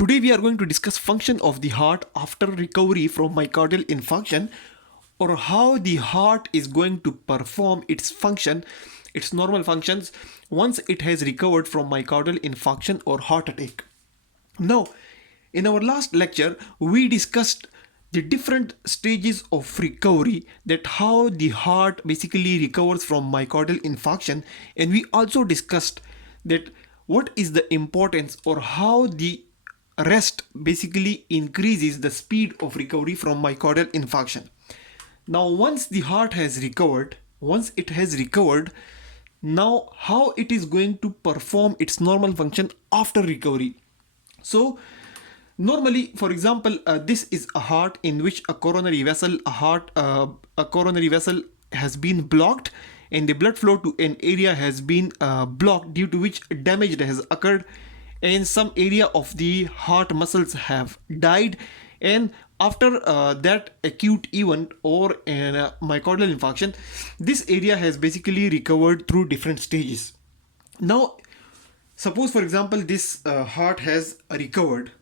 Today we are going to discuss function of the heart after recovery from myocardial infarction, or how the heart is going to perform its function, its normal functions, once it has recovered from myocardial infarction or heart attack. Now, in our last lecture, we discussed the different stages of recovery, that how the heart basically recovers from myocardial infarction, and we also discussed that what is the importance or how the rest basically increases the speed of recovery from myocardial infarction. Now, once the heart has recovered, now how it is going to perform its normal function after recovery. So, normally, for example, this is a heart in which a coronary vessel, a coronary vessel has been blocked, and the blood flow to an area has been blocked, due to which damage has occurred, and some area of the heart muscles have died, and after that acute event or an myocardial infarction, this area has basically recovered through different stages. Now, suppose for example this heart has recovered.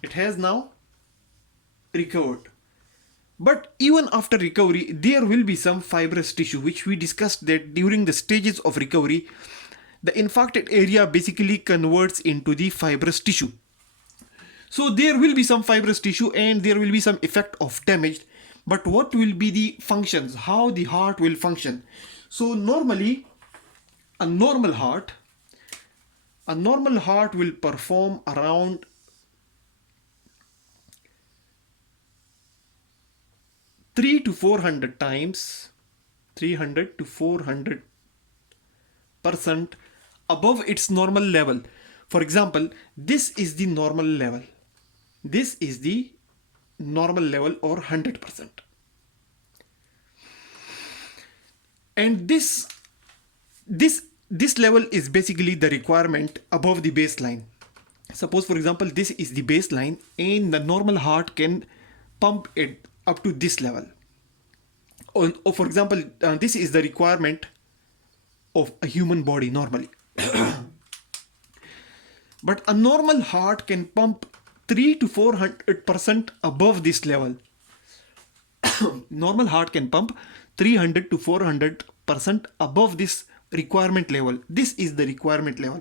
It has now recovered. But even after recovery, there will be some fibrous tissue, which we discussed that during the stages of recovery, the infarcted area basically converts into the fibrous tissue. So there will be some fibrous tissue and there will be some effect of damage. But what will be the functions? How the heart will function? So normally, a normal heart will perform around 300 to 400 times, 300 to 400% above its normal level. For example, this is the normal level. This is the normal level, or 100%. And this level is basically the requirement above the baseline. Suppose for example this is the baseline, and the normal heart can pump it up to this level. Or for example, this is the requirement of a human body normally. But a normal heart can pump 300 to 400% above this level. Normal heart can pump 300 to 400% above this requirement level. This is the requirement level.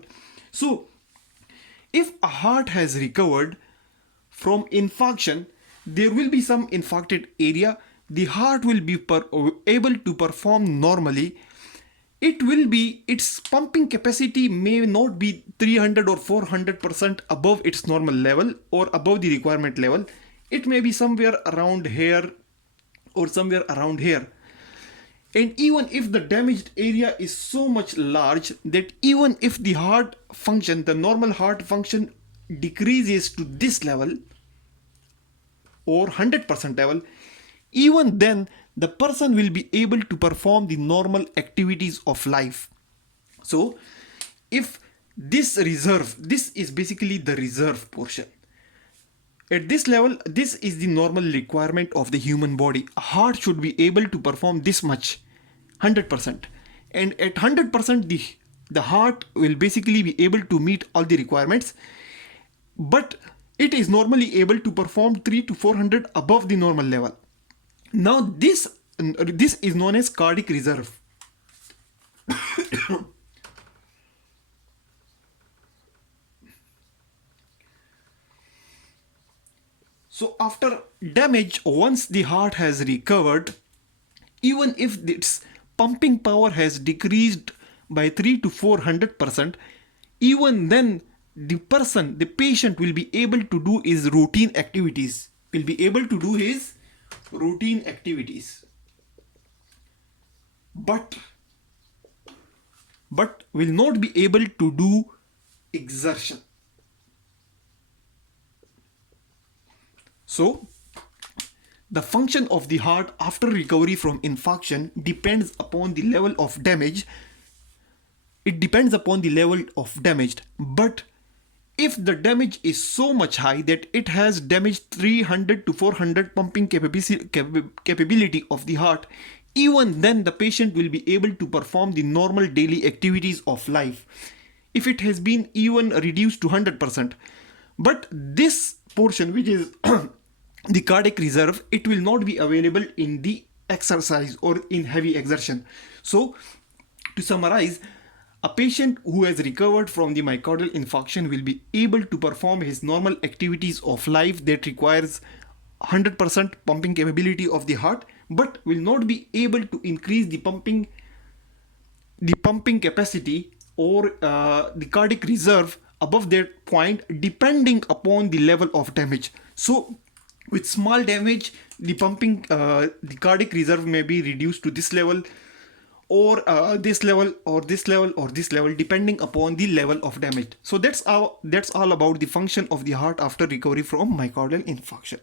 So, if a heart has recovered from infarction, there will be some infarcted area. The heart will be able to perform normally. Its pumping capacity may not be 300 or 400% above its normal level or above the requirement level. It may be somewhere around here or somewhere around here. And even if the damaged area is so much large that even if the heart function, the normal heart function decreases to this level or 100% level, even then the person will be able to perform the normal activities of life. So if this is basically the reserve portion. At this level, this is the normal requirement of the human body. A heart should be able to perform this much, 100%. And at 100%, the heart will basically be able to meet all the requirements. But it is normally able to perform 300 to 400 above the normal level. Now this is known as cardiac reserve. So after damage, once the heart has recovered, even if its pumping power has decreased by 300 to 400%, even then the patient will be able to do his routine activities. But will not be able to do exertion. So the function of the heart after recovery from infarction depends upon the level of damage. But if the damage is so much high that it has damaged 300 to 400 pumping capability of the heart, even then the patient will be able to perform the normal daily activities of life. If it has been even reduced to 100%, But this portion, which is the cardiac reserve, it will not be available in the exercise or in heavy exertion. So to summarize, a patient who has recovered from the myocardial infarction will be able to perform his normal activities of life that requires 100% pumping capability of the heart, but will not be able to increase the pumping capacity or the cardiac reserve above that point, depending upon the level of damage. So with small damage, the cardiac reserve may be reduced to this level, or this level, or this level, or this level, depending upon the level of damage. So that's all about the function of the heart after recovery from myocardial infarction.